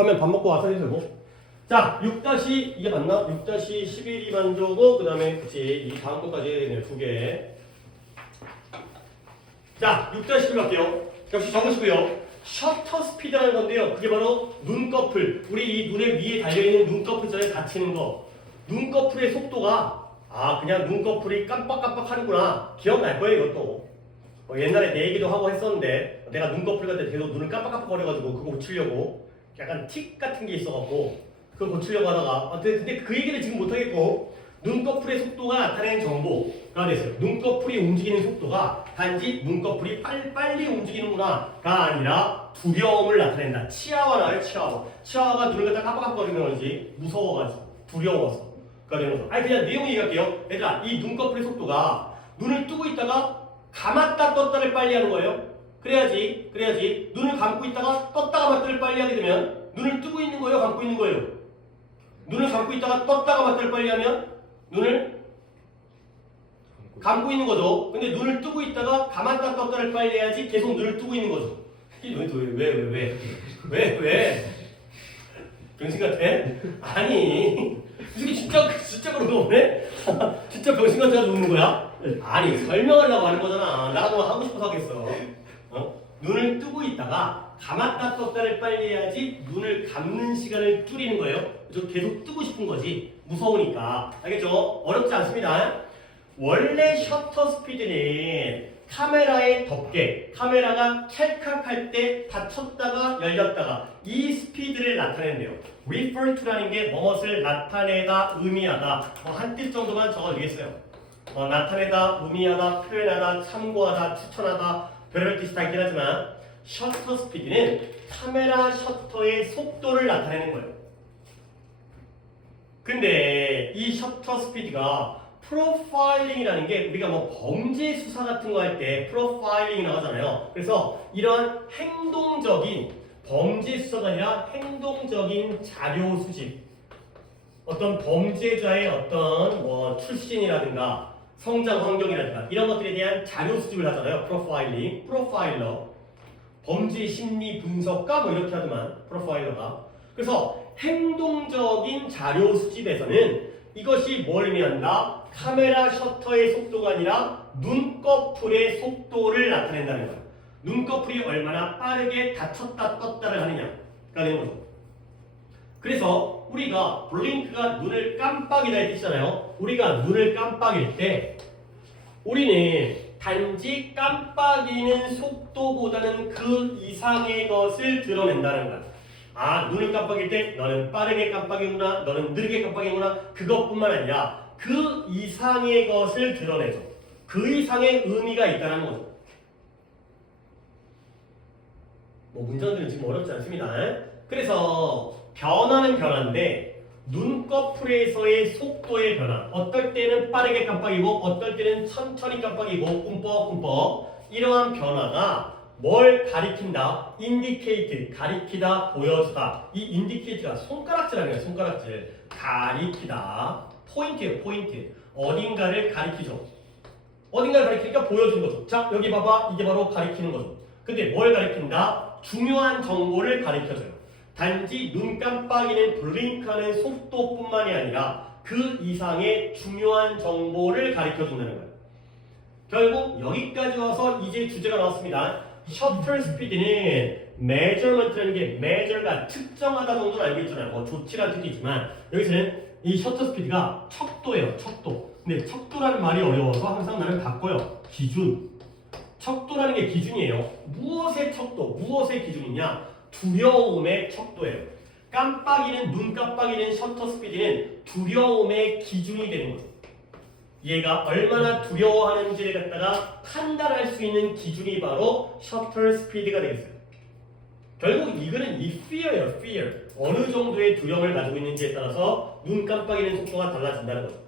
하면 밥 먹고 와서 해주고. 자, 6- 이게 맞나? 6-11이 만족고 그 다음에 그치 이 다음 거까지 해야 되네요. 두 개. 자, 6-11 갈게요. 역시 적으시고요. 셔터 스피드라는 건데요. 그게 바로 눈꺼풀. 우리 이 눈의 위에 달려있는 눈꺼풀 전에 닫히는 거. 눈꺼풀의 속도가 그냥 눈꺼풀이 깜빡깜빡 하는구나. 기억날 거예요, 이것도. 옛날에 내 얘기도 하고 했었는데 내가 눈꺼풀 같은 데 계속 눈을 깜빡깜빡 거려가지고 그거 고치려고 약간 틱 같은 게 있어갖고 그거 고치려고 하다가 근데 그 얘기는 지금 못하겠고 눈꺼풀의 속도가 나타내는 정보가 됐어요. 눈꺼풀이 움직이는 속도가 단지 눈꺼풀이 빨리 움직이는구나가 아니라 두려움을 나타낸다. 치아와 나요, 치아와. 치아와가 눈을 갖다 깜빡깜빡거리는 건지 무서워가지고 두려워서가 되는 거죠. 그냥 내용 얘기할게요. 얘들아, 이 눈꺼풀의 속도가 눈을 뜨고 있다가 감았다 떴다를 빨리 하는 거예요. 그래야지 눈을 감고 있다가 떴다 감았다를 빨리 하게 되면 눈을 뜨고 있는 거예요, 감고 있는 거예요. 눈을 감고 있다가 떴다 감았다를 빨리 하면 눈을 감고 있는 거죠. 근데 눈을 뜨고 있다가 감았다 떴다를 빨리 해야지 계속 눈을 뜨고 있는 거죠. 왜? 병신 같아? 아니, 이게 진짜 그러고 그래? 진짜 병신 같아가지고 웃는 거야? 아니, 설명하려고 하는 거잖아. 나도 하고 싶어서 하겠어. 눈을 뜨고 있다가 감았다 떴다를 빨리 해야지 눈을 감는 시간을 줄이는 거예요. 그래서 계속 뜨고 싶은 거지. 무서우니까. 알겠죠? 어렵지 않습니다. 원래 셔터 스피드는 카메라의 덮개, 카메라가 찰칵할 때 닫혔다가 열렸다가 이 스피드를 나타낸대요. refer to라는 게 무엇을 나타내다, 의미하다 한 뜻 정도만 적어주겠어요. 나타내다, 의미하다, 표현하다, 참고하다, 추천하다 별별 뜻이 다 있긴 하지만 셔터 스피드는 카메라 셔터의 속도를 나타내는 거예요. 근데 이 셔터 스피드가 프로파일링이라는 게 우리가 범죄 수사 같은 거 할 때 프로파일링이라고 하잖아요. 그래서 이러한 행동적인 범죄 수사가 아니라 행동적인 자료 수집, 어떤 범죄자의 어떤 출신이라든가 성장 환경이라든가 이런 것들에 대한 자료 수집을 하잖아요. 프로파일링, 프로파일러, 범죄 심리 분석가 이렇게 하지만 프로파일러가. 그래서 행동적인 자료 수집에서는 이것이 뭘 의미한다? 카메라 셔터의 속도가 아니라 눈꺼풀의 속도를 나타낸다는 거예요. 눈꺼풀이 얼마나 빠르게 닫혔다 떴다를 하느냐가 되는 거죠. 그래서 우리가 블링크가 눈을 깜빡이다 했잖아요. 우리가 눈을 깜빡일 때 우리는 단지 깜빡이는 속도보다는 그 이상의 것을 드러낸다는 거야. 눈을 깜빡일 때 너는 빠르게 깜빡이구나, 너는 느리게 깜빡이구나, 그것뿐만 아니라 그 이상의 것을 드러내죠. 그 이상의 의미가 있다는 거죠. 문장들은 지금 어렵지 않습니다. 그래서 변화는 변화인데 눈꺼풀에서의 속도의 변화, 어떨 때는 빠르게 깜빡이고 어떨 때는 천천히 깜빡이고 꿈뻑꿈뻑, 이러한 변화가 뭘 가리킨다? indicate, 가리키다, 보여주다. 이 indicate가 손가락질하는 거예요. 손가락질. 가리키다. 포인트예요. 포인트. 어딘가를 가리키죠. 어딘가를 가리키니까 보여주는 거죠. 자, 여기 봐봐. 이게 바로 가리키는 거죠. 근데 뭘 가리킨다? 중요한 정보를 가리켜줘요. 단지 눈 깜빡이는 블링크하는 속도뿐만이 아니라 그 이상의 중요한 정보를 가리켜준다는 거예요. 결국 여기까지 와서 이제 주제가 나왔습니다. 셔터 스피드는 measurement라는 게 measure가 측정하다 정도는 알고 있잖아요. 조치라는 뜻도 있지만 여기서는 이 셔터 스피드가 척도예요. 척도. 근데 척도라는 말이 어려워서 항상 나는 바꿔요. 기준. 척도라는 게 기준이에요. 무엇의 척도? 무엇의 기준이냐? 두려움의 척도예요. 깜빡이는 눈 깜빡이는 셔터 스피드는 두려움의 기준이 되는 거죠. 얘가 얼마나 두려워하는지를 갖다가 판단할 수 있는 기준이 바로 셔터 스피드가 되겠어요. 결국 이거는 이 fear예요. fear. 어느 정도의 두려움을 가지고 있는지에 따라서 눈 깜빡이는 속도가 달라진다는 거죠.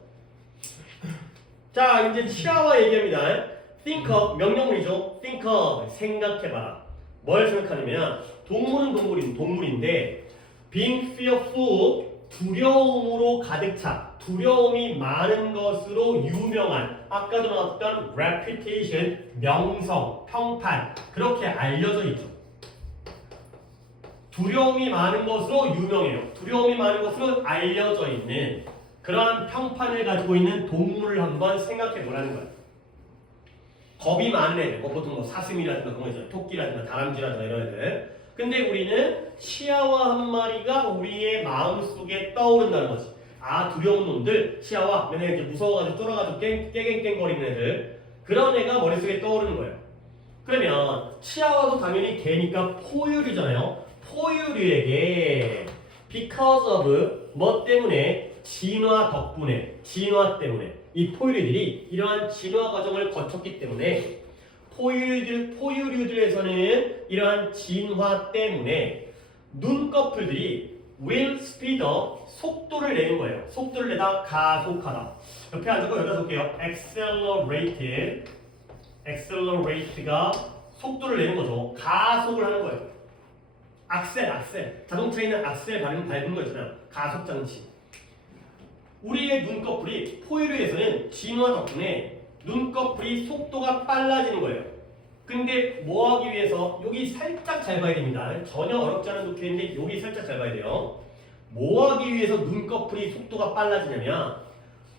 자, 이제 치아와 얘기합니다. think of, 명령문이죠. think of, 생각해봐라. 뭘 생각하냐면 동물은 동물인데 being fearful, 두려움으로 가득 차, 두려움이 많은 것으로 유명한, 아까도 나왔던 reputation, 명성, 평판, 그렇게 알려져 있죠. 두려움이 많은 것으로 유명해요. 두려움이 많은 것으로 알려져 있는 그러한 평판을 가지고 있는 동물을 한번 생각해 보라는 거예요. 겁이 많은 애들, 보통 뭐 사슴이라든가 그런 거 있잖아요. 토끼라든가 다람쥐라든가 이런 애들. 근데 우리는 치아와 한 마리가 우리의 마음속에 떠오른다는 거지. 아, 두려운 놈들, 치아와 맨날 이제 무서워가지고 쫄아가지고 깨갱깽거리는 애들. 그런 애가 머릿속에 떠오르는 거예요. 그러면 치아와도 당연히 개니까 포유류잖아요. 포유류에게 because of 뭐 때문에 진화 덕분에 진화 때문에 이 포유류들이 이러한 진화 과정을 거쳤기 때문에 포유류들에서는 이러한 진화 때문에 눈꺼풀들이 will speed up 속도를 내는 거예요. 속도를 내다 가속하다. 옆에 앉아서 여기다 볼게요. accelerate가 속도를 내는 거죠. 가속을 하는 거예요. 악셀. 자동차에 있는 악셀 밟는 거 있잖아요. 가속 장치. 우리의 눈꺼풀이 포유류에서는 진화 덕분에 눈꺼풀이 속도가 빨라지는 거예요. 근데 뭐 하기 위해서 여기 살짝 잘 봐야 됩니다. 전혀 어렵지 않은 도표인데 여기 살짝 잘 봐야 돼요. 뭐 하기 위해서 눈꺼풀이 속도가 빨라지냐면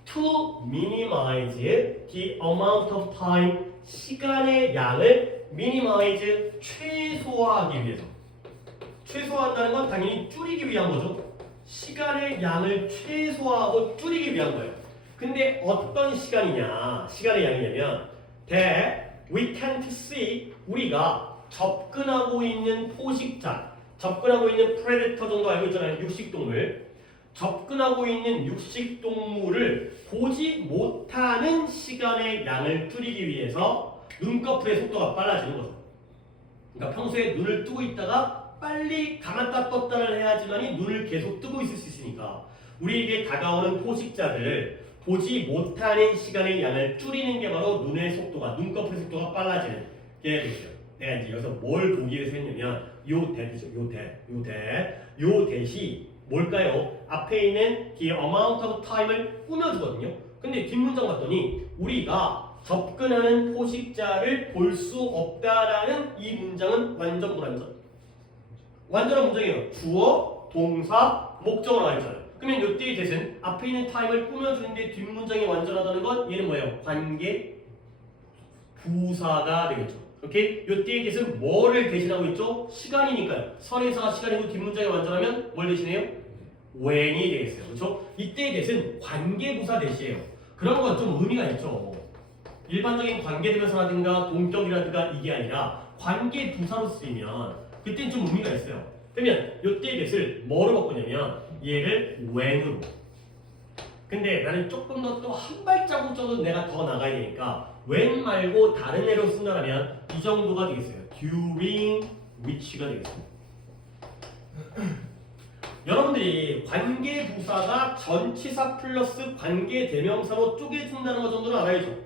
to minimize the amount of time 시간의 양을 minimize 최소화하기 위해서 최소화한다는 건 당연히 줄이기 위한 거죠. 시간의 양을 최소화하고 줄이기 위한 거예요. 근데 어떤 시간이냐? 시간의 양이냐면 that we can't see 우리가 접근하고 있는 포식자, 접근하고 있는 프레데터 정도 알고 있잖아요. 육식동물. 접근하고 있는 육식동물을 보지 못하는 시간의 양을 줄이기 위해서 눈꺼풀의 속도가 빨라지는 거죠. 그러니까 평소에 눈을 뜨고 있다가 빨리 감았다 떴다를 해야지만이 눈을 계속 뜨고 있을 수 있으니까 우리에게 다가오는 포식자들을 보지 못하는 시간의 양을 줄이는 게 바로 눈의 속도가, 눈꺼풀의 속도가 빨라지는 게 되죠. 내가 이제 여기서 뭘 보기 위해서 했냐면 요 대시 뭘까요? 앞에 있는 the amount of time을 꾸며주거든요. 근데 뒷문장 봤더니 우리가 접근하는 포식자를 볼 수 없다라는 이 문장은 완전 불완전. 완전한 문장이에요. 주어, 동사, 목적으로 나와 있잖아요. 그러면 요때의 대신 앞에 있는 time을 꾸며주는데 뒷문장이 완전하다는 건 얘는 뭐예요? 관계 부사가 되겠죠. 오케이? 요때의 대신 뭐를 대신하고 있죠? 시간이니까요. 선행사가 시간이고 뒷문장이 완전하면 뭘 대신해요? when이 되겠어요. 그렇죠? 이때의 대신 관계부사 대시예요. 그런 건 좀 의미가 있죠. 일반적인 관계대명사라든가 동격이라든가 이게 아니라 관계부사로 쓰이면 그때는 좀 의미가 있어요. 그러면 요때의 대시를 뭐로 바꾸냐면 얘를 when으로. 근데 나는 조금 더 또 한 발자국 정도 내가 더 나가야 되니까 when 말고 다른 애로 쓴다면 이 정도가 되겠어요. during which가 되겠습니다. 여러분들이 관계부사가 전치사 플러스 관계대명사로 쪼개진다는 것 정도는 알아야죠.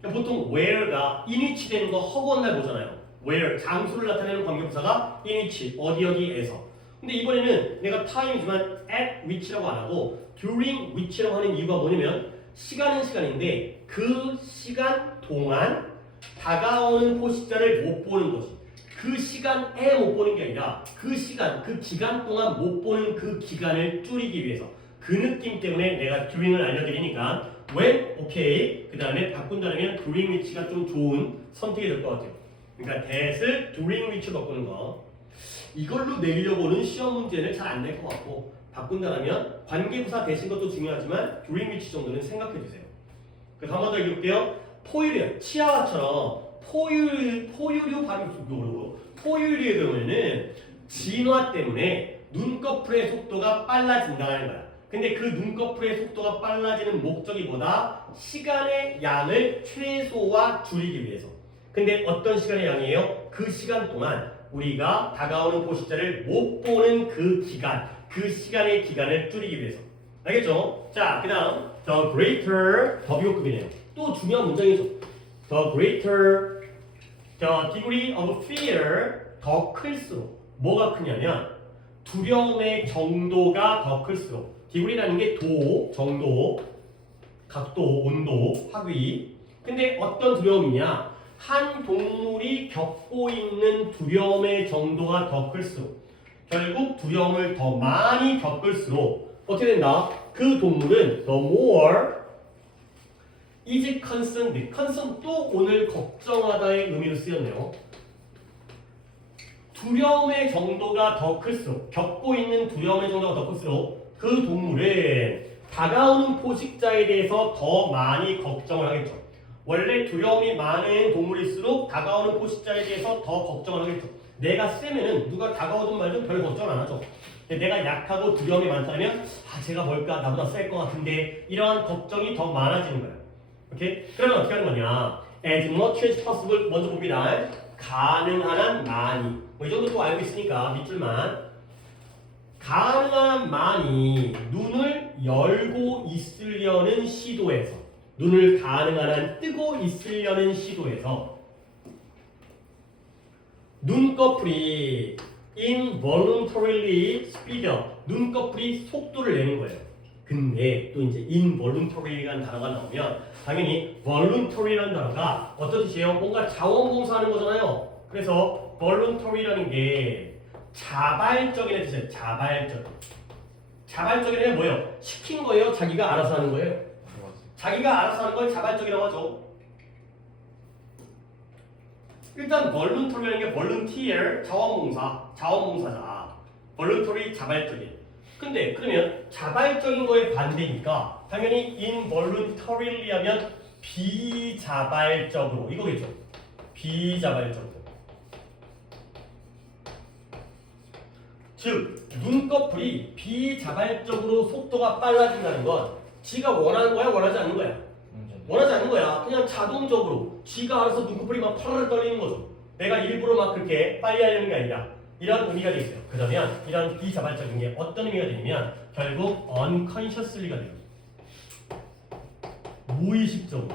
그러니까 보통 where가 in which 되는 거 허구한 날 보잖아요. where 장소를 나타내는 관계부사가 in which 어디에서. 근데 이번에는 내가 time이지만 at which라고 안 하고 during which라고 하는 이유가 뭐냐면 시간은 시간인데 그 시간 동안 다가오는 포식자를 못 보는 거지. 그 시간에 못 보는 게 아니라 그 시간, 그 기간 동안 못 보는 그 기간을 줄이기 위해서 그 느낌 때문에 내가 during을 알려드리니까 when, 오케이. 그 다음에 바꾼다면 during which가 좀 좋은 선택이 될 것 같아요. 그러니까 that을 during which로 바꾸는 거. 이걸로 내려고는 시험 문제는 잘 안 낼 것 같고 바꾼다면 관계부사 대신 것도 중요하지만 during which 정도는 생각해 주세요. 그래서 한 번 더 읽을게요. 포유류, 치아와처럼 포유류 발음이 좀 어려워. 포유류의 경우에는 진화 때문에 눈꺼풀의 속도가 빨라진다는 거야. 근데 그 눈꺼풀의 속도가 빨라지는 목적이 뭐다? 시간의 양을 최소화 줄이기 위해서. 근데 어떤 시간의 양이에요? 그 시간 동안 우리가 다가오는 포식자를 못 보는 그 기간, 그 시간의 기간을 줄이기 위해서. 알겠죠? 자, 그 다음 the greater 더 비교급이네요. 또 중요한 문장이죠. the greater the degree of fear 더 클수록 뭐가 크냐면 두려움의 정도가 더 클수록 degree라는 게 도, 정도, 각도, 온도, 학위. 근데 어떤 두려움이냐? 한 동물이 겪고 있는 두려움의 정도가 더 클수록 결국 두려움을 더 많이 겪을수록 어떻게 된다? 그 동물은 the more is concerned. concern 또 오늘 걱정하다의 의미로 쓰였네요. 두려움의 정도가 더 클수록, 겪고 있는 두려움의 정도가 더 클수록 그 동물은 다가오는 포식자에 대해서 더 많이 걱정을 하겠죠. 원래 두려움이 많은 동물일수록 다가오는 포식자에 대해서 더 걱정을 하겠죠. 내가 세면은 누가 다가오든 말든 별 걱정을 안 하죠. 근데 내가 약하고 두려움이 많다면 제가 뭘까? 나보다 셀 것 같은데 이러한 걱정이 더 많아지는 거예요. 오케이? 그러면 어떻게 하는 거냐? As much as possible 먼저 봅니다. 가능한 한 많이. 이 정도 또 알고 있으니까 밑줄만. 가능한 한 많이 눈을 열고 있으려는 시도에서, 눈을 가능한 한 뜨고 있으려는 시도에서 눈꺼풀이 involuntarily speed up, 눈꺼풀이 속도를 내는 거예요. 근데 또 이제 involuntary라는 단어가 나오면 당연히 voluntary라는 단어가 어떤 뜻이에요? 뭔가 자원봉사하는 거잖아요. 그래서 voluntary라는 게 자발적인 뜻이에요. 자발적인 게 뭐예요? 시킨 거예요? 자기가 알아서 하는 거예요? 자기가 알아서 하는 걸 자발적이라고 하죠. 일단 voluntary라는 게 volunteer, 자원봉사자. voluntary, 자발적인. 근데 그러면 자발적인 거에 반대니까 당연히 involuntarily 하면 비자발적으로 이거겠죠. 비자발적으로. 즉 눈꺼풀이 비자발적으로 속도가 빨라진다는 건 지가 원하는 거야, 원하지 않는 거야? 원하지 않는 거야. 그냥 자동적으로 지가 알아서 눈꺼풀이 막 파르르 떨리는 거죠. 내가 일부러 막 그렇게 빨리 하려는 게 아니라 이런 의미가 돼 있어요. 그러면 이런 비자발적인 게 어떤 의미가 되냐면 결국 unconsciously가 돼요. 무의식적으로.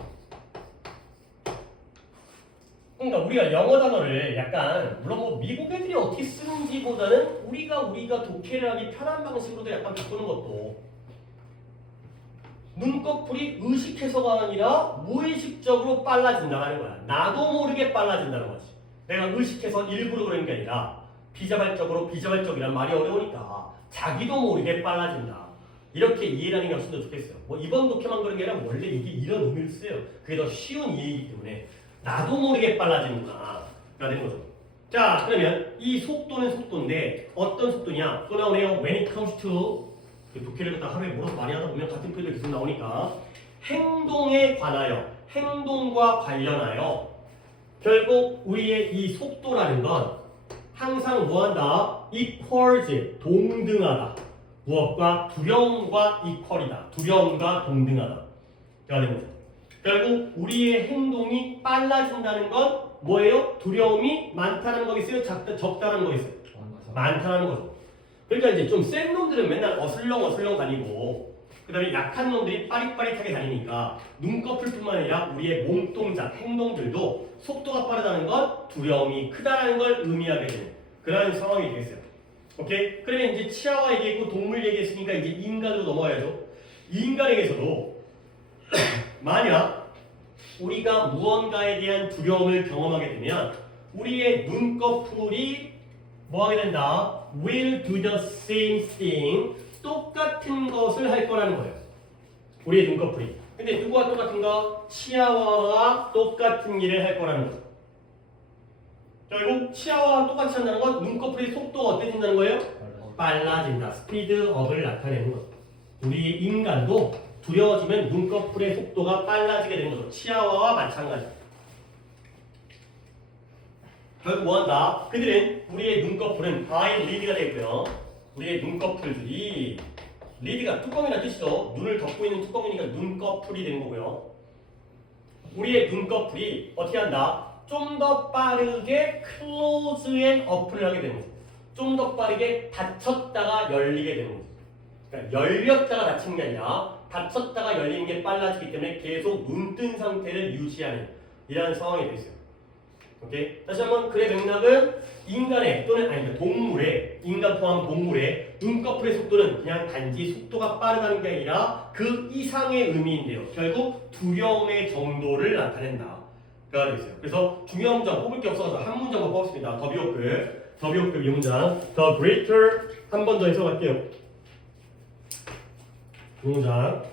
그러니까 우리가 영어 단어를 약간 물론 뭐 미국 애들이 어떻게 쓰는지보다는 우리가 독해를 하기 편한 방식으로도 약간 바꾸는 것도 눈꺼풀이 의식해서가 아니라 무의식적으로 빨라진다는 거야. 나도 모르게 빨라진다는 거지. 내가 의식해서 일부러 그러는 게 아니라 비자발적이란 말이 어려우니까 자기도 모르게 빨라진다. 이렇게 이해를 하는 게 훨씬 더 좋겠어요. 뭐 이번 독해만 그런 게 아니라 원래 이게 이런 의미를 써요. 그게 더 쉬운 이해이기 때문에 나도 모르게 빨라지는구나 가 되는 거죠. 자, 그러면 이 속도는 속도인데 어떤 속도냐? 또 나오네요. When it comes to 독해를 갖다 하루에 몰아서 많이 하다 보면 같은 표현이 계속 나오니까 행동에 관하여, 행동과 관련하여 결국 우리의 이 속도라는 건 항상 뭐한다? equals, 동등하다. 무엇과? 두려움과 equal이다. 두려움과 동등하다. 가 되는 거죠. 결국 우리의 행동이 빨라진다는 건 뭐예요? 두려움이 많다는 거겠어요? 적다는 거겠어요? 많다는 거죠. 그러니까 이제 좀 센 놈들은 맨날 어슬렁 다니고 그 다음에 약한 놈들이 빠릿빠릿하게 다니니까 눈꺼풀뿐만 아니라 우리의 몸동작, 행동들도 속도가 빠르다는 건 두려움이 크다는 걸 의미하게 되는 그런 상황이 되겠어요. 오케이? 그러면 이제 치아와 얘기했고 동물 얘기했으니까 이제 인간으로 넘어가야죠. 인간에게서도 만약 우리가 무언가에 대한 두려움을 경험하게 되면 우리의 눈꺼풀이 뭐하게 된다? will do the same thing. 똑같은 것을 할 거라는 거예요. 우리의 눈꺼풀이. 근데 누구와 똑같은가? 치아와와 똑같은 일을 할 거라는 거죠. 결국 치아와와 똑같이 한다는 건 눈꺼풀의 속도가 어때진다는 거예요? 빨라진다. 스피드업을 나타내는 거죠. 우리 인간도 두려워지면 눈꺼풀의 속도가 빨라지게 되는 거죠. 치아와와 마찬가지. 결국 뭐한다? 그들은 우리의 눈꺼풀은 아이 리드가 되고요. 우리의 눈꺼풀들이 리드가 뚜껑이라는 뜻이죠. 눈을 덮고 있는 뚜껑이니까 눈꺼풀이 되는 거고요. 우리의 눈꺼풀이 어떻게 한다? 좀 더 빠르게 close and open을 하게 되는 거죠. 좀 더 빠르게 닫혔다가 열리게 되는 거죠. 그러니까 열렸다가 닫힌 게 아니라 닫혔다가 열리는 게 빨라지기 때문에 계속 눈 뜬 상태를 유지하는 이러한 상황이 되겠어요. 오케이? 다시 한번 글의 맥락은 인간의 또는 아니 동물의 인간 포함 동물의 눈꺼풀의 속도는 그냥 단지 속도가 빠르다는 게 아니라 그 이상의 의미인데요. 결국 두려움의 정도를 나타낸다. 가 되겠어요. 그래서 중요한 문장 뽑을 게 없어서 한 문장만 뽑았습니다. 더비오크 더 비호흡급 이 문장. The greater 한 번 더 해석할게요. 이 문장.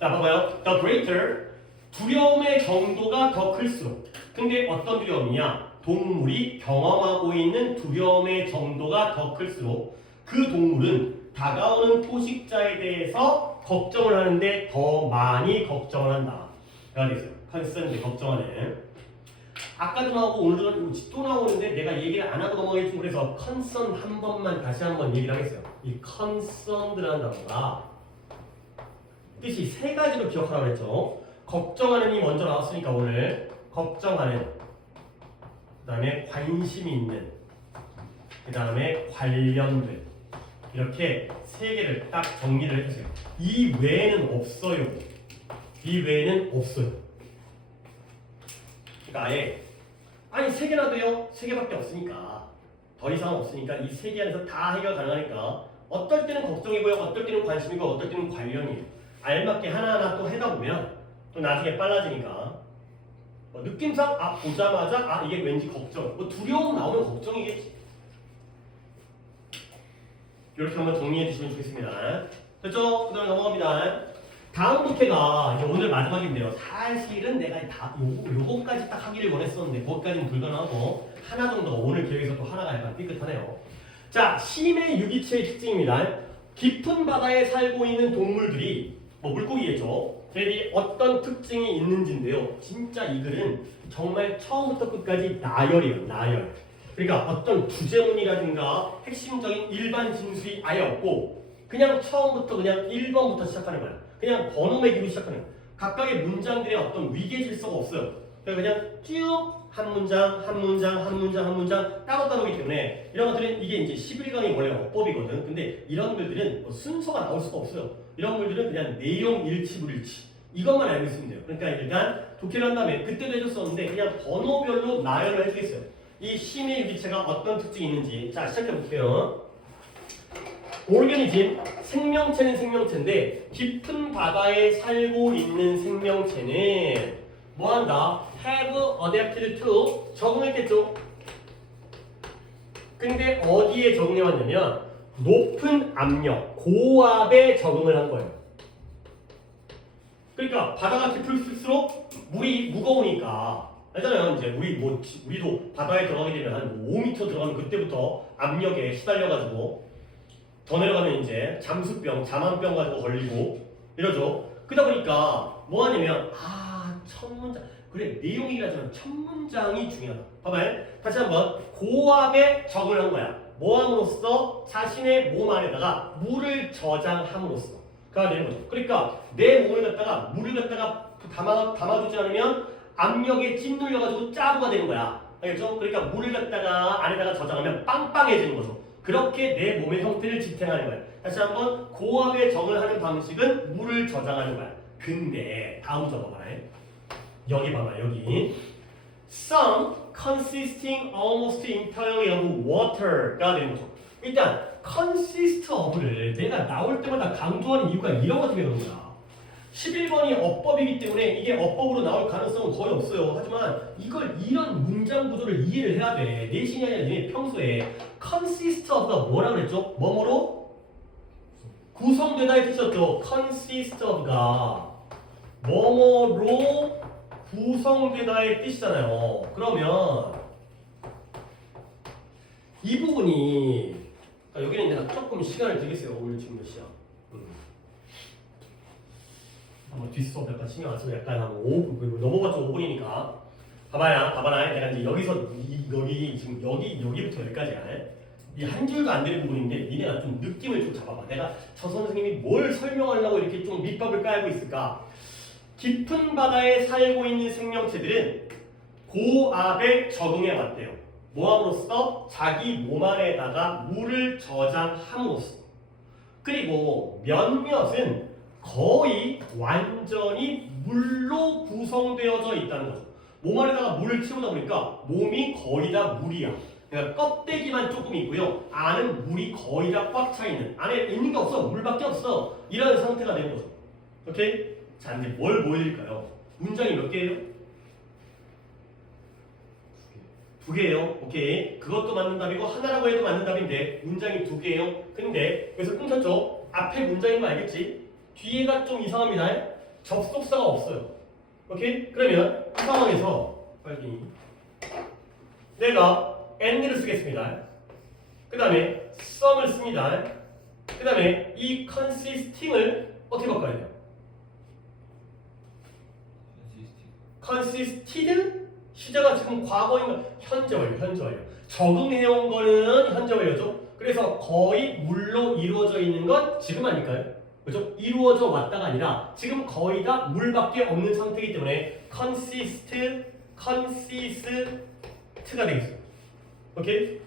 자, 봐봐요. The greater 두려움의 정도가 더 클수록. 근데 어떤 두려움이냐? 동물이 경험하고 있는 두려움의 정도가 더 클수록 그 동물은 다가오는 포식자에 대해서 걱정을 하는데 더 많이 걱정을 한다. 가 되겠어요. 컨센트 걱정하는. 아까도 나오고 오늘도 또 나오는데 내가 얘기를 안 하고 넘어가겠지. 그래서 컨선 한 번만 다시 한번 얘기를 하겠어요. 이 컨선드라는 단어가 뜻이 세 가지로 기억하라고 했죠. 걱정하는이 먼저 나왔으니까 오늘 걱정하는, 그 다음에 관심이 있는, 그 다음에 관련된, 이렇게 세 개를 딱 정리를 해주세요. 이 외에는 없어요. 이 외에는 없어요. 그러니까 아니 세 개나 돼요? 세 개밖에 없으니까, 더 이상 없으니까 이 세 개 안에서 다 해결 가능하니까 어떨 때는 걱정이고요, 어떨 때는 관심이고, 어떨 때는 관련이에요. 알맞게 하나하나 또 해다 보면 또 나중에 빨라지니까 느낌상 보자마자 이게 왠지 걱정, 두려움 나오면 걱정이겠지. 이렇게 한번 정리해 주시면 좋겠습니다. 됐죠? 그 다음에 넘어갑니다. 다음 독해가 이제 오늘 마지막인데요. 사실은 내가 요거까지 딱 하기를 원했었는데 그것까지는 불가능하고 하나 정도 오늘 계획에서 또 하나가 약간 삐끗하네요. 자, 심해 유기체의 특징입니다. 깊은 바다에 살고 있는 동물들이 물고기겠죠. 걔들이 어떤 특징이 있는지인데요. 진짜 이 글은 정말 처음부터 끝까지 나열이에요. 나열. 그러니까 어떤 주제문이라든가 핵심적인 일반 진술이 아예 없고 그냥 처음부터 그냥 1번부터 시작하는 거야. 그냥 번호 매기로 시작하는 거야. 각각의 문장들의 어떤 위계 질서가 없어요. 그냥 쭉 한 문장, 한 문장, 한 문장, 한 문장 따로따로이기 때문에 이런 것들은 이게 이제 11강이 원래 어법이거든. 근데 이런 글들은 순서가 나올 수가 없어요. 이런 글들은 그냥 내용 일치 불일치 이것만 알고 있으면 돼요. 그러니까 일단 독해를 한 다음에 그때도 해줬었는데 그냥 번호별로 나열을 해주겠어요. 이 심해 유기체가 어떤 특징이 있는지. 자, 시작해볼게요. 오르가니즘, 생명체는 생명체인데 깊은 바다에 살고 있는 생명체는 뭐한다? have adapted to, 적응했겠죠. 근데 어디에 적응해 왔냐면 높은 압력, 고압에 적응을 한 거예요. 그러니까 바다가 깊을수록 물이 무거우니까 알잖아요. 이제 우리도 바다에 들어가게 되면 한 5m 들어가면 그때부터 압력에 시달려가지고 더 내려가면 이제 잠수병, 자만병 가지고 걸리고 이러죠. 그러다 보니까 뭐 하냐면 첫 문장. 그래, 내용이라지만 첫 문장이 중요하다. 봐봐요. 다시 한번 고압에 적응을 한 거야. 뭐 함으로써? 자신의 몸 안에다가 물을 저장함으로써 가 되는 거죠. 그러니까 내 몸을 갖다가 물을 갖다가 담아두지 않으면 압력에 짓눌려가지고 짜부가 되는 거야. 알겠죠? 그러니까 물을 갖다가 안에다가 저장하면 빵빵해지는 거죠. 그렇게 내 몸의 형태를 지탱하는 거야. 다시 한번 고압에 적응을 하는 방식은 물을 저장하는 거야. 근데 다음 적어봐요. 여기 봐봐, 여기. Some consisting almost entirely of water가 되는 거죠. 일단 consist of를 내가 나올 때마다 강조하는 이유가 이런 것 때문에 그런 거야. 11번이 어법이기 때문에 이게 어법으로 나올 가능성은 거의 없어요. 하지만 이런 문장 구조를 이해를 해야 돼. 내신이 아니라 내 평소에 consist of가 뭐라고 그랬죠? 뭐뭐로? 구성되다의 뜻이었죠. consist of가 뭐뭐로 구성되다의 뜻이잖아요. 그러면 이 부분이 여기는 내가 조금 시간을 들겠어요. 오늘 지금 몇 시야? 한번 뒷수업 약간 신경 안 쓰고 약간 한 5분 넘어갔죠. 5분이니까 봐봐라. 내가 이제 여기서 여기 지금 여기부터 여기까지야. 이 한 줄도 안 되는 부분인데 니네가 좀 느낌을 좀 잡아봐. 내가 저 선생님이 뭘 설명하려고 이렇게 좀 밑밥을 깔고 있을까? 깊은 바다에 살고 있는 생명체들은 고압에 적응해 왔대요. 뭐함으로써? 자기 몸 안에다가 물을 저장함으로써. 그리고 몇몇은 거의 완전히 물로 구성되어져 있다는 거죠. 몸 안에다가 물을 채우다 보니까 몸이 거의 다 물이야. 그러니까 껍데기만 조금 있고요. 안은 물이 거의 다 꽉 차 있는. 안에 있는 게 없어. 물밖에 없어. 이런 상태가 되는 거죠. 오케이? 자, 이제 뭘 보여드릴까요? 문장이 몇 개예요? 두 개예요. 오케이. 그것도 맞는 답이고 하나라고 해도 맞는 답인데 문장이 두 개예요. 근데 여기서 끊겼죠? 앞에 문장인 거 알겠지? 뒤에가 좀 이상합니다. 접속사가 없어요. 오케이? 그러면 이 상황에서 빨리 내가 and를 쓰겠습니다. 그 다음에 some을 씁니다. 그 다음에 이 consisting을 어떻게 바꿔야 돼요? consisted? 시제가 지금 과거인 현재 완료, 현재 완료. 적응해온 거는 현재 완료죠. 그래서 거의 물로 이루어져 있는 건 지금 아닐까요? 그죠? 이루어져 왔다가 아니라 지금 거의 다 물밖에 없는 상태이기 때문에 consist가 되겠어요. 오케이?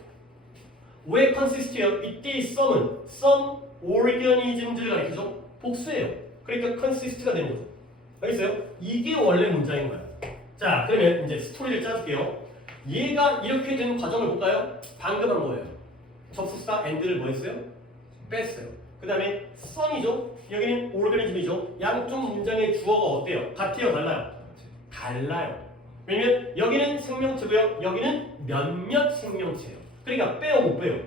왜 consist예요? 이때 some은 some organisms를 가리키죠? 복수예요. 그러니까 consist가 되는 거죠. 알겠어요? 이게 원래 문장인 거야. 자, 그러면 이제 스토리를 짜줄게요. 얘가 이렇게 된 과정을 볼까요? 방금 한 거예요. 접속사 and를 뭐 했어요? 뺐어요. 그 다음에 some이죠. 여기는 organism이죠. 양쪽 문장의 주어가 어때요? 같아요? 달라요? 달라요. 왜냐면 여기는 생명체고요. 여기는 몇몇 생명체예요. 그러니까 빼요, 못 빼요?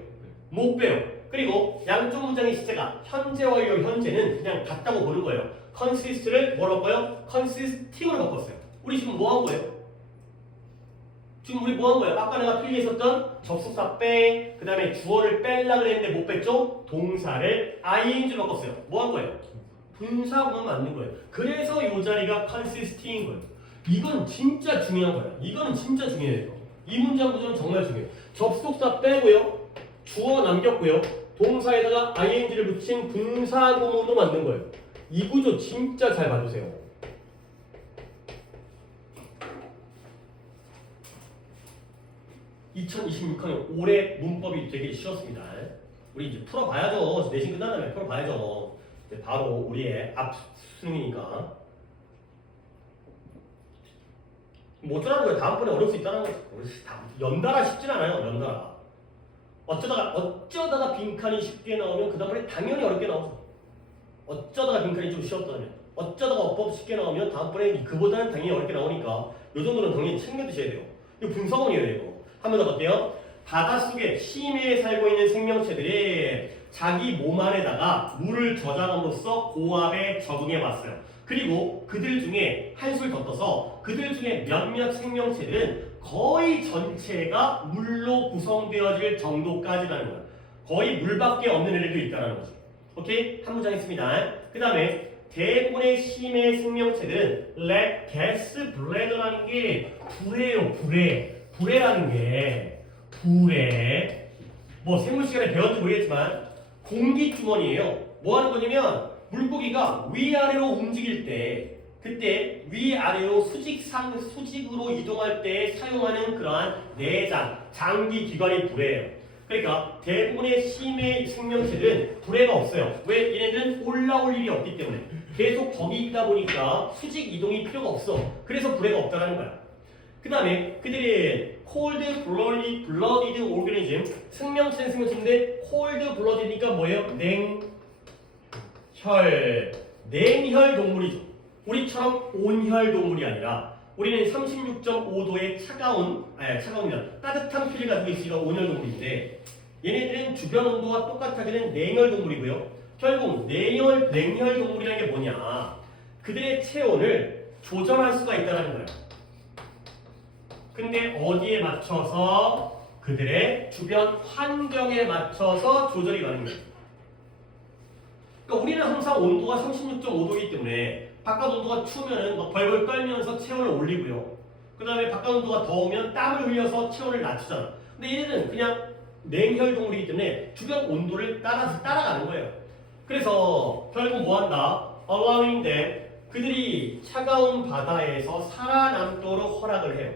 못 빼요. 그리고 양쪽 문장의 시제가 현재 완료 현재는 그냥 같다고 보는 거예요. consist를 뭐로 바꿔요? consisting으로 바꿨어요. 우리 지금 뭐 한 거예요? 지금 우리 뭐 한 거예요? 아까 내가 필기했었던 접속사 빼, 그 다음에 주어를 빼려고 했는데 못 뺐죠? 동사를 ing로 바꿨어요. 뭐 한 거예요? 분사구문 만든 거예요. 그래서 이 자리가 consisting인 거예요. 이건 진짜 중요한 거예요. 이거는 진짜 중요해요. 이 문장 구조는 정말 중요해요. 접속사 빼고요. 주어 남겼고요. 동사에다가 ing를 붙인 분사구문도 만든 거예요. 이 구조 진짜 잘 봐주세요. 2026학년 올해 문법이 되게 쉬웠습니다. 우리 이제 풀어봐야죠. 내신 끝난 다음에 풀어봐야죠. 이제 바로 우리의 앞 수능이니까. 뭐 어쩌라는 거예요? 다음번에 어려울 수 있다는 거죠. 연달아 쉽진 않아요. 연달아. 어쩌다가 빈칸이 쉽게 나오면 그 다음번에 당연히 어렵게 나오죠. 어쩌다가 빈칸이 좀 쉬웠다면, 어쩌다가 어법 쉽게 나오면 다음번에 그보다는 당연히 어렵게 나오니까 요 정도는 당연히 챙겨 드셔야 돼요. 이거 분사문이에요, 이거. 한 번 더 볼게요. 바닷속에 심해에 살고 있는 생명체들이 자기 몸 안에다가 물을 저장함으로써 고압에 적응해 왔어요. 그리고 그들 중에 한술 더 떠서 그들 중에 몇몇 생명체들은 거의 전체가 물로 구성되어질 정도까지라는 거예요. 거의 물밖에 없는 애들도 있다는 거죠. 오케이? 한 문장 했습니다. 그 다음에 대부분의 심해 생명체들은 let gas bladder라는 게 불에요, 불에. 불에라는 게 불에 뭐 생물 시간에 배웠는지 모르겠지만 공기 주머니예요. 뭐 하는 거냐면 물고기가 위아래로 움직일 때 그때 위아래로 수직으로 이동할 때 사용하는 그러한 내장, 장기 기관이 불에예요. 그러니까 대부분의 심해 생명체들은 불에가 없어요. 왜? 얘네들은 올라올 일이 없기 때문에 계속 거기 있다 보니까 수직 이동이 필요가 없어. 그래서 불에가 없다는 거야. 그 다음에 그들이 cold-blooded organism 생명체는 생명체인데 cold-blooded니까 뭐예요? 냉혈 동물이죠. 우리처럼 온혈 동물이 아니라 우리는 36.5도의 차가운 따뜻한 피를 가지고 있으니까 온혈 동물인데 얘네들은 주변 온도와 똑같아지는 냉혈 동물이고요. 결국 냉혈 동물이라는 게 뭐냐? 그들의 체온을 조절할 수가 있다는 거예요. 근데 어디에 맞춰서? 그들의 주변 환경에 맞춰서 조절이 가는 거예요. 그러니까 우리는 항상 온도가 36.5도이기 때문에 바깥 온도가 추우면 막 벌벌 떨면서 체온을 올리고요. 그 다음에 바깥 온도가 더우면 땀을 흘려서 체온을 낮추잖아. 근데 얘네는 그냥 냉혈 동물이기 때문에 주변 온도를 따라가는 거예요. 그래서 결국 뭐 한다? allowing them 그들이 차가운 바다에서 살아남도록 허락을 해요.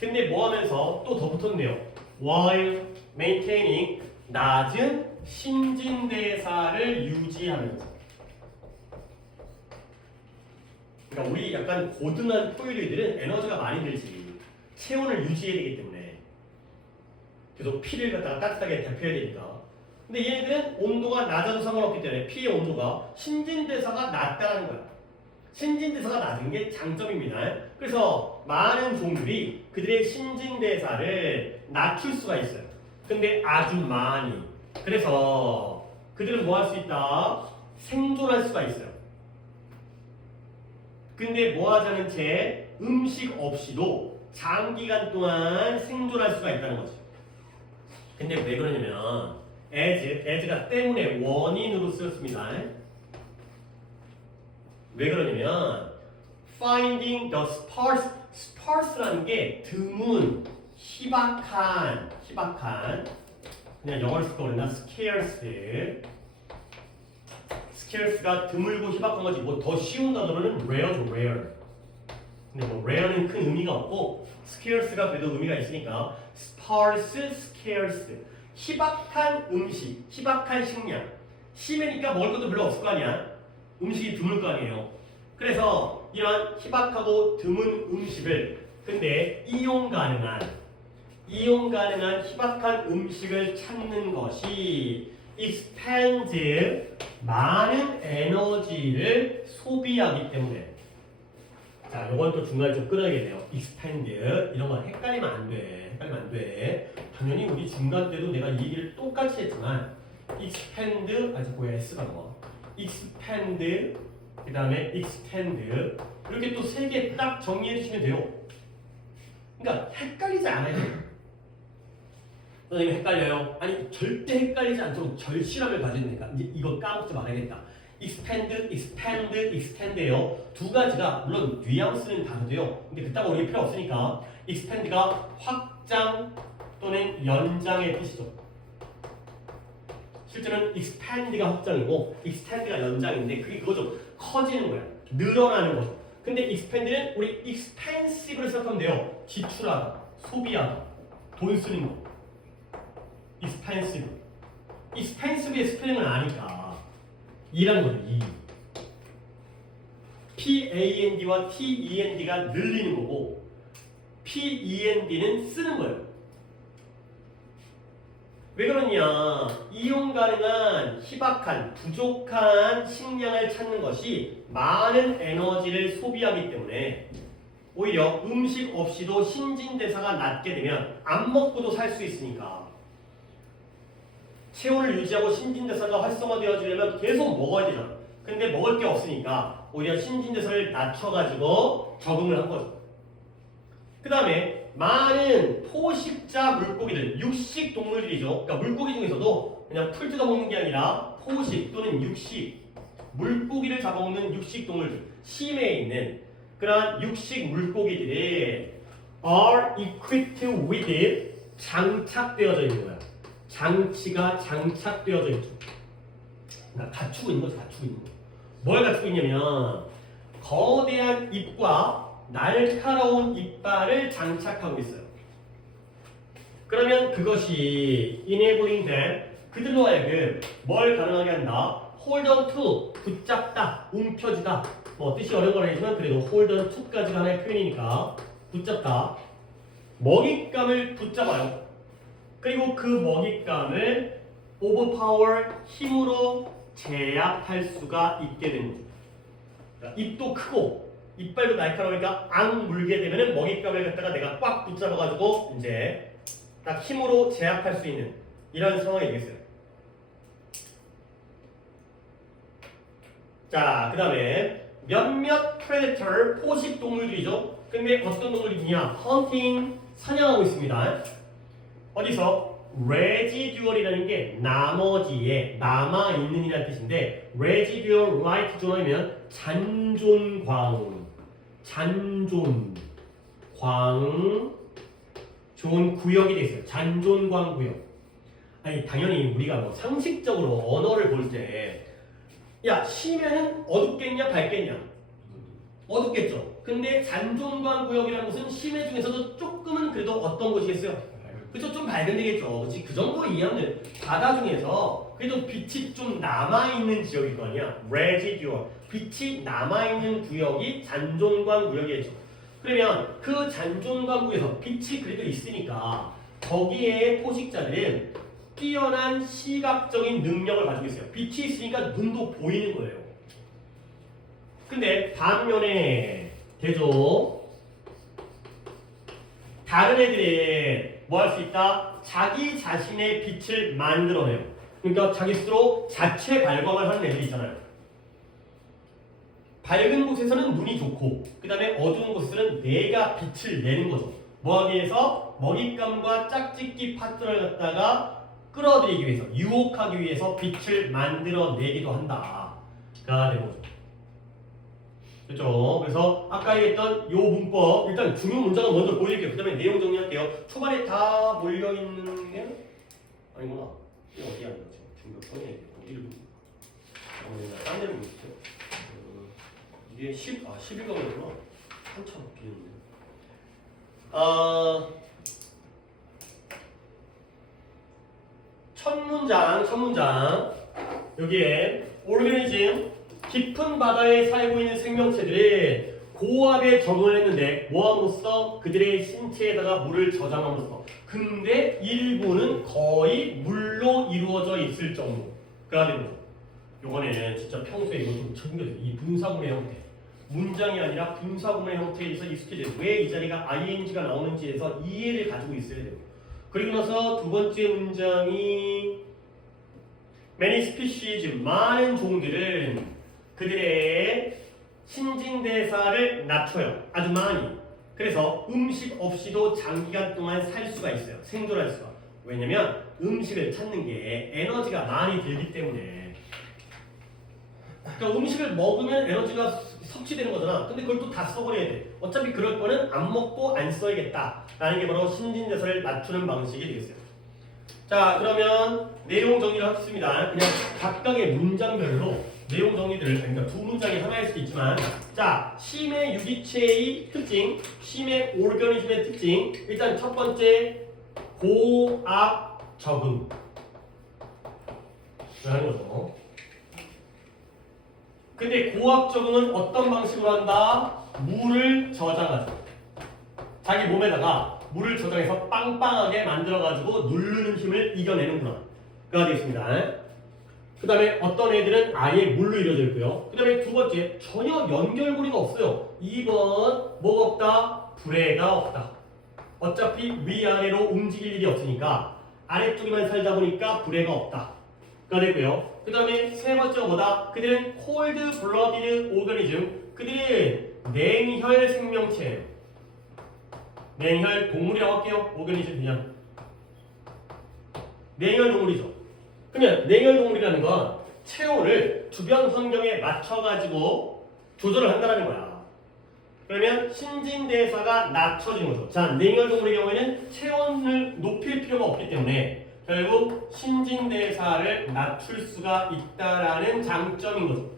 근데 뭐 하면서 또 더 붙었네요. while maintaining 낮은 신진대사를 유지하면서. 그러니까 우리 약간 고등한 포유류들은 에너지가 많이 들지. 체온을 유지해야 되기 때문에 계속 피를 갖다가 따뜻하게 데펴야 되니까. 근데 얘네들은 온도가 낮아도 상관없기 때문에 피의 온도가 신진대사가 낮다는 거야. 신진대사가 낮은 게 장점입니다. 그래서 많은 종들이 그들의 신진대사를 낮출 수가 있어요. 근데 아주 많이. 그래서 그들은 뭐 할 수 있다? 생존할 수가 있어요. 근데 뭐 하자는 채 음식 없이도 장기간 동안 생존할 수가 있다는 거죠. 근데 왜 그러냐면 as가 때문에 원인으로 쓰였습니다. 왜 그러냐면 finding the sparse라는 게 드문, 희박한 그냥 영어로 쓸 거나 scarce가 드물고 희박한 거지. 뭐 더 쉬운 단어로는 rare죠, rare. 근데 뭐 rare는 큰 의미가 없고 scarce가 그래도 의미가 있으니까 sparse, scarce. 희박한 음식, 희박한 식량. 심해니까 먹을 것도 별로 없을 거 아니야. 음식이 드물 거 아니에요. 그래서 이런 희박하고 드문 음식을 근데 이용 가능한 희박한 음식을 찾는 것이 expend 많은 에너지를 소비하기 때문에 자, 요건 또 중간에 좀 끊어야겠네요. expend 이런 건 헷갈리면 안 돼. 당연히 우리 중간 때도 내가 이 얘기를 똑같이 했지만 expand 아직 뭐야 S가 나와. expand 그 다음에 extend 이렇게 또 세 개 딱 정리해 주시면 돼요. 그러니까 헷갈리지 않아요. 선생님 헷갈려요? 아니 절대 헷갈리지 않도록 절실함을 가지니까 이제 이거 까먹지 말아야겠다. expand, extend예요. 두 가지가 물론 뉘앙스는 다르대요. 근데 그따가 우리 필요 없으니까 expand가 확장 또는 연장의 뜻이죠. 실제로는 expand가 확장이고 extend가 연장인데 그게 그거죠. 커지는 거야. 늘어나는 거죠. 근데 expand는 우리 expensive로 생각하면 돼요. 지출하다, 소비하다, 돈 쓰는 거. expensive의 스펠링을 아니까 이라는 거죠. 이 PAND와 TEND가 늘리는 거고 PEND는 쓰는 거예요. 왜 그러냐? 이용 가능한 희박한 부족한 식량을 찾는 것이 많은 에너지를 소비하기 때문에 오히려 음식 없이도 신진대사가 낮게 되면 안 먹고도 살 수 있으니까 체온을 유지하고 신진대사가 활성화되어지려면 계속 먹어야 되잖아. 근데 먹을 게 없으니까 오히려 신진대사를 낮춰가지고 적응을 한 거죠. 그 다음에 많은 포식자 물고기들, 육식 동물들이죠. 그러니까 물고기 중에서도 그냥 풀 뜯어 먹는 게 아니라 포식 또는 육식, 물고기를 잡아먹는 육식 동물들, 심해에 있는 그러한 육식 물고기들이 are equipped with 장착되어져 있는 거야. 장치가 장착되어져 있죠. 그러니까 갖추고 있는 거죠. 갖추고 있는 거. 뭘 갖추고 있냐면 거대한 입과 날카로운 이빨을 장착하고 있어요. 그러면 그것이 enabling them 그들로 하여금 뭘 가능하게 한다? hold on to 붙잡다, 움켜쥐다. 뭐 뜻이 어려운 건 아니지만 그래도 hold on to까지가 하나의 표현이니까 붙잡다. 먹잇감을 붙잡아요. 그리고 그 먹잇감을 overpower 힘으로 제압할 수가 있게 되는 거죠. 그러니까 입도 크고 이빨도 날카로우니까 앙 물게 되면은 먹잇감을 갖다가 내가 꽉 붙잡아가지고 이제 딱 힘으로 제압할 수 있는 이런 상황이 되겠어요. 자, 그 다음에 몇몇 predator 포식 동물들이죠. 근데 어떤 동물이냐? hunting 사냥하고 있습니다. 어디서? residual이라는 게 나머지에 남아있는이라는 뜻인데 residual right 존이면 잔존광 좋은 구역이 돼 있어요. 잔존광 구역. 아니 당연히 우리가 뭐 상식적으로 언어를 볼 때 야 심해는 어둡겠냐 밝겠냐? 어둡겠죠. 근데 잔존광 구역이라는 것은 심해 중에서도 조금은 그래도 어떤 곳이겠어요? 그쵸? 좀 밝은 데겠죠. 그치? 그 정도 이해하면 바다 중에서 그래도 빛이 좀 남아있는 지역일 거 아니야? residual. 빛이 남아있는 구역이 잔존광 구역이겠죠. 그러면 그 잔존광 구역에서 빛이 그래도 있으니까 거기에 포식자들은 뛰어난 시각적인 능력을 가지고 있어요. 빛이 있으니까 눈도 보이는 거예요. 근데 반면에 되죠. 다른 애들이 뭐 할 수 있다? 자기 자신의 빛을 만들어내요. 그러니까 자기 스스로 자체 발광을 하는 애들이 있잖아요. 밝은 곳에서는 눈이 좋고 그 다음에 어두운 곳에서는 내가 빛을 내는 거죠. 뭐 하기 위해서? 먹잇감과 짝짓기 파트너를 갖다가 끌어들이기 위해서, 유혹하기 위해서 빛을 만들어내기도 한다 가 되는 거죠. 그렇죠? 그래서 아까 얘기했던 요 문법 일단 중요 문장은 먼저 보여드릴게요. 그 다음에 내용 정리할게요. 초반에 다 몰려있는 게 아니구나. 이게 어디야? 지금 몇 번이야? 어디를 딴 데로 보고 있어요. 이게 11강이구나. 한참 비었는데. 첫 문장. 여기에 오르가니즘, 깊은 바다에 살고 있는 생명체들이 고압에 적응을 했는데 뭐함으로써 그들의 신체에다가 물을 저장함으로써 근데 일부는 거의 물로 이루어져 있을 정도가 되는 거죠. 요거는 진짜 평소에 이거 좀 챙겨줘요. 이 분사구문의 형태. 문장이 아니라 분사구문의 형태에서 익숙해져요. 왜 이 자리가 ing가 나오는지에서 이해를 가지고 있어야 돼요. 그리고 나서 두 번째 문장이 many species, 많은 종들은 그들의 신진대사를 낮춰요. 아주 많이. 그래서 음식 없이도 장기간 동안 살 수가 있어요. 생존할 수가. 왜냐면 음식을 찾는 게 에너지가 많이 들기 때문에. 그러니까 음식을 먹으면 에너지가 섭취되는 거잖아. 근데 그걸 또 다 써버려야 돼. 어차피 그럴 거는 안 먹고 안 써야겠다 라는 게 바로 신진대사를 낮추는 방식이 되겠어요. 자, 그러면 내용 정리를 하겠습니다. 그냥 각각의 문장별로 내용 정리들을, 그러니까 두 문장이 하나일 수도 있지만, 자, 심해 유기체의 특징, 심해 오르가니즘의 특징. 일단 첫 번째 고압 적응 라는 거죠. 근데 고압 적응은 어떤 방식으로 한다? 물을 저장하죠. 자기 몸에다가 물을 저장해서 빵빵하게 만들어가지고 누르는 힘을 이겨내는구나 가 되겠습니다. 그 다음에 어떤 애들은 아예 물로 이루어져 있고요. 그 다음에 두 번째, 전혀 연결고리가 없어요. 2번 뭐가 없다? 불해가 없다. 어차피 위아래로 움직일 일이 없으니까 아래쪽에만 살다 보니까 불해가 없다 가 되고요. 그 다음에 세 번째가 뭐다? 그들은 cold blooded organism, 그들은 냉혈 생명체예요. 냉혈 동물이라고 할게요. 오르가니즘 그냥 냉혈 동물이죠. 그러면 냉혈 동물이라는 건 체온을 주변 환경에 맞춰가지고 조절을 한다는 거야. 그러면 신진대사가 낮춰진 거죠. 자, 냉혈 동물의 경우에는 체온을 높일 필요가 없기 때문에 결국 신진대사를 낮출 수가 있다라는 장점인 거죠.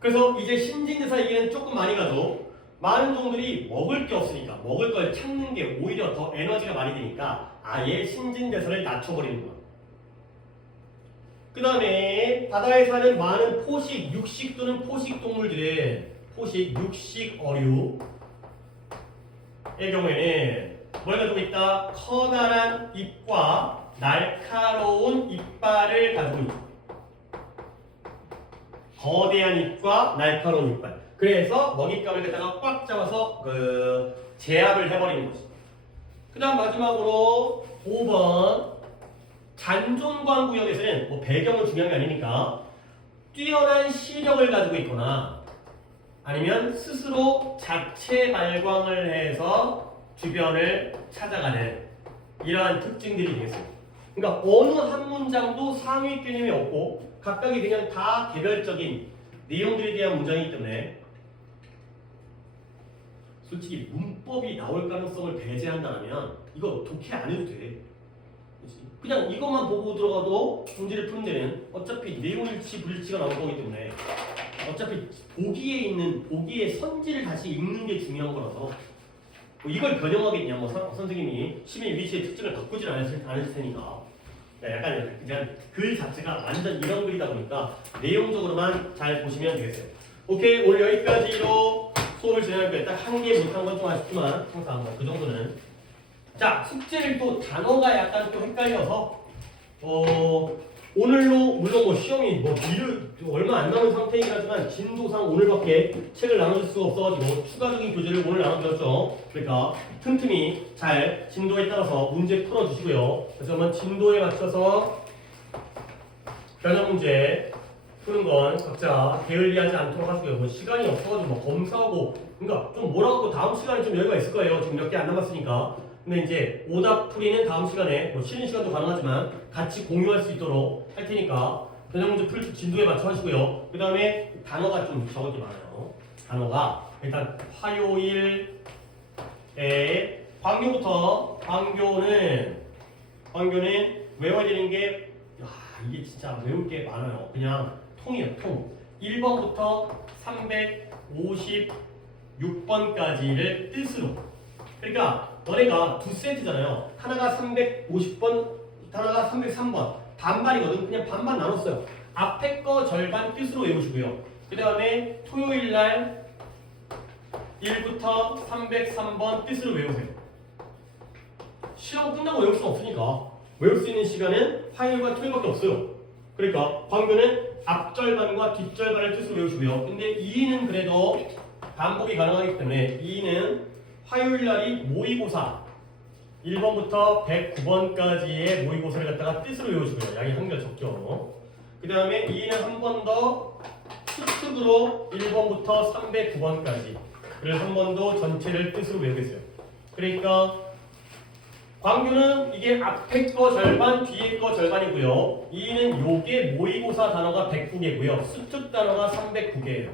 그래서 이제 신진대사 얘기는 조금 많이 가도 많은 종들이 먹을 게 없으니까 먹을 걸 찾는 게 오히려 더 에너지가 많이 되니까 아예 신진대사를 낮춰버리는 거야. 그 다음에 바다에 사는 많은 포식, 육식 또는 포식 동물들은 포식, 육식 어류의 경우에는 뭘 가지고 있다? 커다란 입과 날카로운 이빨을 가지고 있다. 거대한 입과 날카로운 이빨. 그래서 먹잇감을 갖다가 꽉 잡아서 제압을 해버리는 거지. 그 다음 마지막으로 5번 잔존광 구역에서는 뭐 배경은 중요한 게 아니니까 뛰어난 시력을 가지고 있거나 아니면 스스로 자체 발광을 해서 주변을 찾아가는 이러한 특징들이 되겠어요. 그러니까 어느 한 문장도 상위 개념이 없고 각각이 그냥 다 개별적인 내용들에 대한 문장이기 때문에 솔직히 문법이 나올 가능성을 배제한다면 이거 독해 안 해도 돼. 그냥 이것만 보고 들어가도 문제를 푸는 데는 어차피 내용일치 불일치가 나올 거기 때문에 어차피 보기의 선지를 다시 읽는 게 중요한 거라서 뭐 이걸 변형하겠냐 뭐 선생님이 심의 위치의 특징을 바꾸질 않을 테니까 약간 그냥 글 자체가 완전 이런 글이다 보니까 내용적으로만 잘 보시면 되겠어요. 오케이, 오늘 여기까지로 수업을 진행할 거예요. 딱 한 개 못한 건 좀 아쉽지만 항상 뭐 그 정도는. 자, 숙제를 또 단어가 약간 또 헷갈려서 오늘로 물론 뭐 시험이 뭐 얼마 안 남은 상태이긴 하지만 진도상 오늘밖에 책을 나눠줄 수가 없어가지고 추가적인 교재를 오늘 나눠드렸죠. 그러니까 틈틈이 잘 진도에 따라서 문제 풀어주시고요. 그래서 한번 진도에 맞춰서 변형 문제 푸는 건 각자 게을리하지 않도록 하시고요. 뭐 시간이 없어가지고 뭐 검사하고 그러니까 좀 몰아갖고 다음 시간에 좀 여유가 있을 거예요. 지금 몇 개 안 남았으니까. 근데 이제 오답 풀이는 다음 시간에 뭐 쉬는 시간도 가능하지만 같이 공유할 수 있도록 할 테니까 변형 문제 풀 진도에 맞춰 하시고요. 그 다음에 단어가 좀 적은 게 많아요. 단어가 일단 화요일에 광교부터 광교는 외워야 되는 게 이게 진짜 외울 게 많아요. 그냥 통이에요. 통. 1번부터 356번까지를 뜻으로. 그러니까 너네가 두 세트잖아요. 하나가 350번, 하나가 303번. 반반이거든. 그냥 반반 나눴어요. 앞에 거 절반 뜻으로 외우시고요. 그 다음에 토요일날 1부터 303번 뜻으로 외우세요. 시험 끝나고 외울 수는 없으니까 외울 수 있는 시간은 화요일과 토요일밖에 없어요. 그러니까 광교는 앞절반과 뒷절반을 뜻으로 외우시고요. 근데 2는 그래도 반복이 가능하기 때문에 2는 화요일날이 모의고사 1번부터 109번까지의 모의고사를 갖다가 뜻으로 외우시고요. 양이 한결 적죠. 그 다음에 2는 한 번 더 수특으로 1번부터 309번까지를 한 번 더 전체를 뜻으로 외우겠어요. 그러니까 광교는 이게 앞에 거 절반, 뒤에 거 절반이고요. 2는 요게 모의고사 단어가 109개고요. 수특 단어가 309개예요.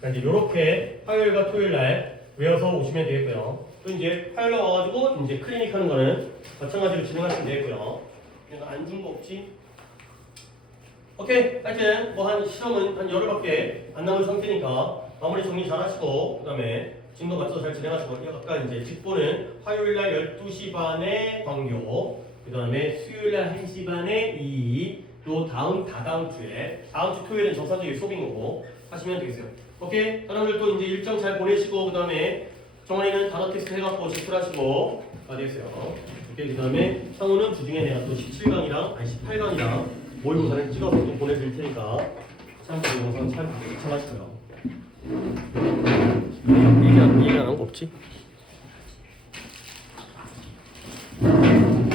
그러니까 이제 요렇게 화요일과 토요일날 외워서 오시면 되겠고요. 또 이제 화요일날 와가지고 이제 클리닉 하는 거는 마찬가지로 진행하시면 되겠고요. 내가 안 준 거 없지? 오케이. 하여튼 뭐 한 시험은 한 열흘밖에 안 남은 상태니까 마무리 정리 잘 하시고 그 다음에 진도 맞춰서 잘 진행하시고 아까 이제 직보는 화요일날 12시 반에 광교 그 다음에 수요일날 1시 반에 또 다다음 주에 다음 주 토요일은 정상적인 수업인 거고 하시면 되겠어요. 오케이. 여러분들 또 이제 일정 잘 보내시고 그 다음에 정원이는 단어 테스트 해갖고 제출하시고 되겠어요. 오케이. 그 다음에 상우는 주중에 내가 또 17강이랑 18강이랑 모의고사를 찍어서 또 보내드릴 테니까 참고 영상 잘 하시고요. 얘기 안 한 거 없지?